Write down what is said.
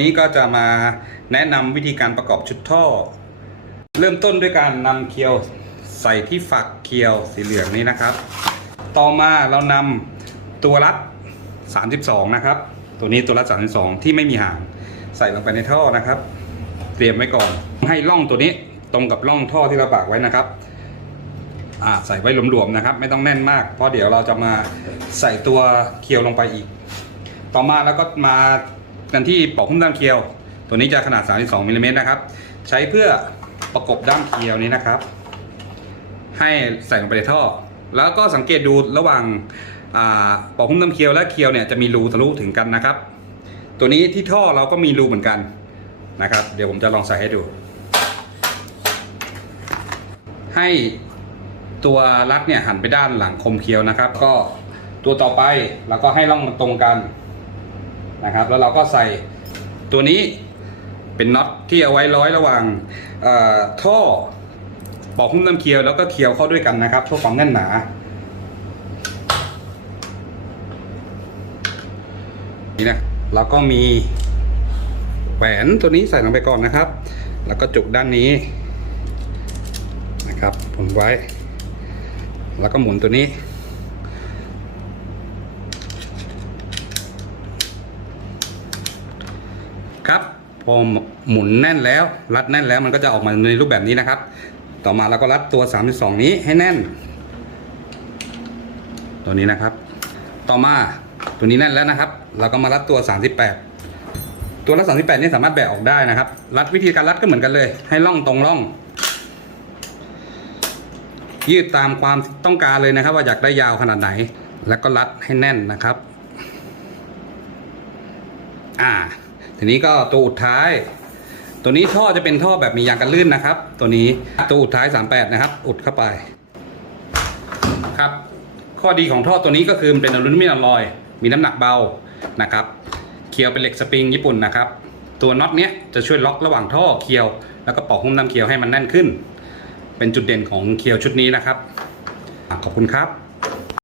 นี้ก็จะมาแนะนำวิธีการประกอบชุดท่อ เริ่มต้นด้วยการนำเคียวใส่ที่ฝักเคียวสีเหลืองนี้นะครับ ต่อมาเรานำตัวรัด 32 นะครับ ตัวนี้ตัวรัด 32 ที่ไม่มีหาง ใส่ลงไปในท่อนะครับ เตรียมไว้ก่อน ให้ร่องตัวนี้ตรงกับร่องท่อที่เราปากไว้นะครับอ่าใส่ไว้หลวมๆนะครับ ไม่ต้องแน่นมาก เพราะเดี๋ยวเราจะมาใส่ตัวเคียวลงไปอีก ต่อมาแล้วก็มา กันที่ปอกหุ้มด้ามเคียว ตัวนี้จะขนาด 32มิลลิเมตรนะครับ ใช้เพื่อประกบด้ามเคียวนี้นะครับ ให้ใส่ลงไปในท่อ แล้วก็สังเกตดูระหว่างปอกหุ้มด้ามเคียวและเคียวเนี่ยจะมีรูทะลุถึงกันนะครับ ตัวนี้ที่ท่อเราก็มีรูเหมือนกันนะครับ เดี๋ยวผมจะลองใส่ให้ดู ให้ตัวรัดเนี่ยหันไปด้านหลังคมเคียวนะครับ ก็ตัวต่อไปเราก็ให้ร่องมันตรงกัน นะครับ แล้วเราก็ใส่ตัวนี้เป็นน็อตที่เอาไว้ร้อยระหว่างท่อปอกหุ้มน้ำเคียวแล้วก็เคียวเข้าด้วยกันนะครับเพื่อความแน่นหนานี่นะแล้วก็มีแหวนตัวนี้ใส่ลงไปก่อนนะครับ แล้วก็จุกด้านนี้นะครับหมุนไว้ แล้วก็หมุนตัวนี้ ครับพอหมุนแน่นแล้ว รัดแน่นแล้วมันก็จะออกมาในรูปแบบนี้นะครับ ต่อมาเราก็รัดตัว 32 นี้ให้แน่น ตัวนี้นะครับ ต่อมาตัวนี้แน่นแล้วนะครับ เราก็มารัดตัว 38 ตัวรัด38นี่สามารถแบะออกได้นะครับ รัดวิธีการรัดก็เหมือนกันเลย ให้ล่องตรงร่อง ยืดตามความต้องการเลยนะครับ ว่าอยากได้ยาวขนาดไหน แล้วก็รัดให้แน่นนะครับ อ่า ทีนี้ก็ตัวอุดท้าย ตัวนี้ท่อจะเป็นท่อแบบมียางกันลื่นนะครับ ตัวนี้ตัวอุดท้าย 38 นะครับ อุดเข้าไป ครับ ข้อดีของท่อตัวนี้ก็คือมันเป็นอลูมิเนียมลอย มีน้ำหนักเบานะครับ เคียวเป็นเหล็กสปริงญี่ปุ่นนะครับ ตัวน็อตเนี้ยจะช่วยล็อกระหว่างท่อเคียว แล้วก็ปอกหุ้มน้ำเคียวให้มันแน่นขึ้น เป็นจุดเด่นของเคียวชุดนี้นะครับ ขอบคุณครับ